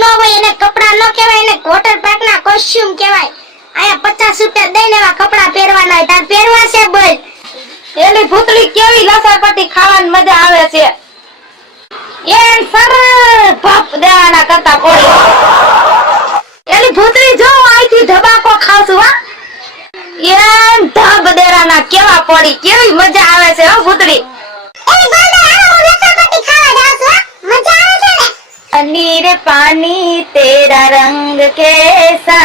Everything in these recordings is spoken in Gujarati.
કપડા ન કહેવાય એને વોટર પાર્ક ના કોસ્ચ્યુમ કહેવાય. આયા પચાસ રૂપિયા દઈને એવા કપડા પહેરવાના હોય. તાર પહેરવા છે બોલ. એની ભૂતળી કેવી લસણપટ્ટી ખાવાની મજા આવે છે? એમ સરળ ભપ દેવાના કરતા કોઈ. એની ભૂતળી જો અહીંથી ધબાકો ખાવશું હા. એમ ધબ દેવાના કેવા પડી કેવી મજા આવે છે હો ભૂતળી. पनीर पानी तेरा रंग कैसा?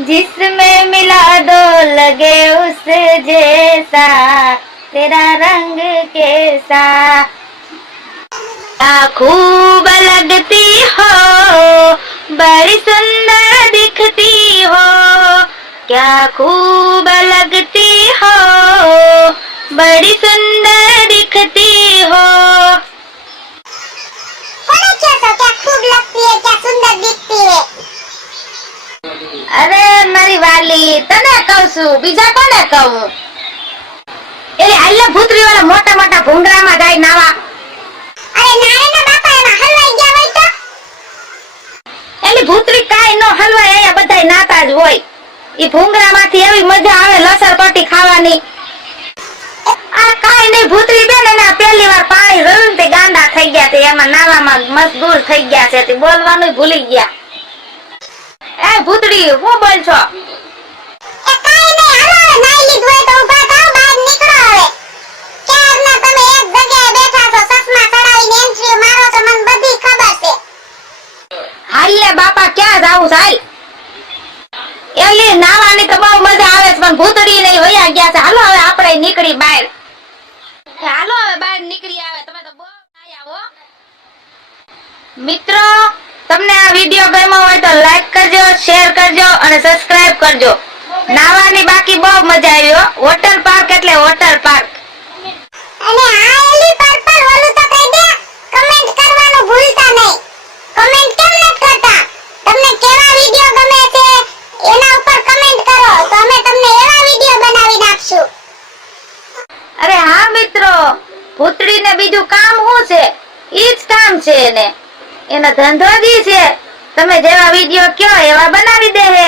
जिसमें मिला दो लगे उस जैसा। तेरा रंग कैसा? खूब लगती हो, बड़ी सुंदर दिखती हो। क्या खूब लगती हो, बड़ी सुंदर दिखती हो। અરે મારી વાલી તને કહું છું બીજા કોને કહું? એટલે હાલે ભૂતરી વાળા મોટા મોટા ભૂંગરામાં જાય નાવા. અરે નારેના બાપા એમાં હલવાઈ ગયા હોય તો? એની ભૂતરી કાઈ નો હલવાય અહીંયા બધાય નાતા જ હોય. ઈ ભૂંગરામાંથી એવી મજા આવે લસણ પટ્ટી ખાવાની. આ કાઈ નહીં ભૂતરી બેન એના પહેલી વાર પાણી રહ્યું ને તે ગાંડા થઈ ગયા તે એમાં નાવામાં મજબૂર થઈ ગયા છે તે બોલવાનું ભૂલી ગયા. એ ભૂતડી હું બોલ છો? એ કાઈ નહીં હાલો નાઈ લીધું હોય તો ઊભા થાઓ બહાર નીકળો હવે. ક્યારના તમે એક જગ્યાએ બેઠા છો ચશ્મા ચડાવીને એન્ટ્રી મારો છો મને બધી ખબર છે. હાલ લે બાપા ક્યાં જાવું હાલ? એલી નાવાની તો બહુ મજા આવે છે પણ ભૂતડી નહીં વયા ગયા છે. હાલો હવે આપણે નીકળી બહાર. હાલો હવે બહાર નીકળી આવે. તમે તો બહુ આયા હો મિત્રો તમને આ વીડિયો ગમ્યો હોય તો લાઈક કરજો શેર કરજો અને સબસ્ક્રાઇબ કરજો. નાવાની બાકી બહુ મજા આવી હો. વોટર પાર્ક એટલે વોટર પાર્ક અને આ એલી પર્પલ ઓલું તો કહી દે કમેન્ટ કરવાનું ભૂલતા નહીં. કમેન્ટ કેમ નથી કરતા? તમને કેવા વીડિયો ગમે છે એના ઉપર કમેન્ટ કરો. તો અમે તમને એવા વીડિયો બનાવી આપશું અરે હા મિત્રો ભૂતડીને બીજું કામ શું છે? ઈ જ કામ છે એને. એનો ધંધો જ છે. તમે જેવા વીડિયો કયો એવા બનાવી દે હે.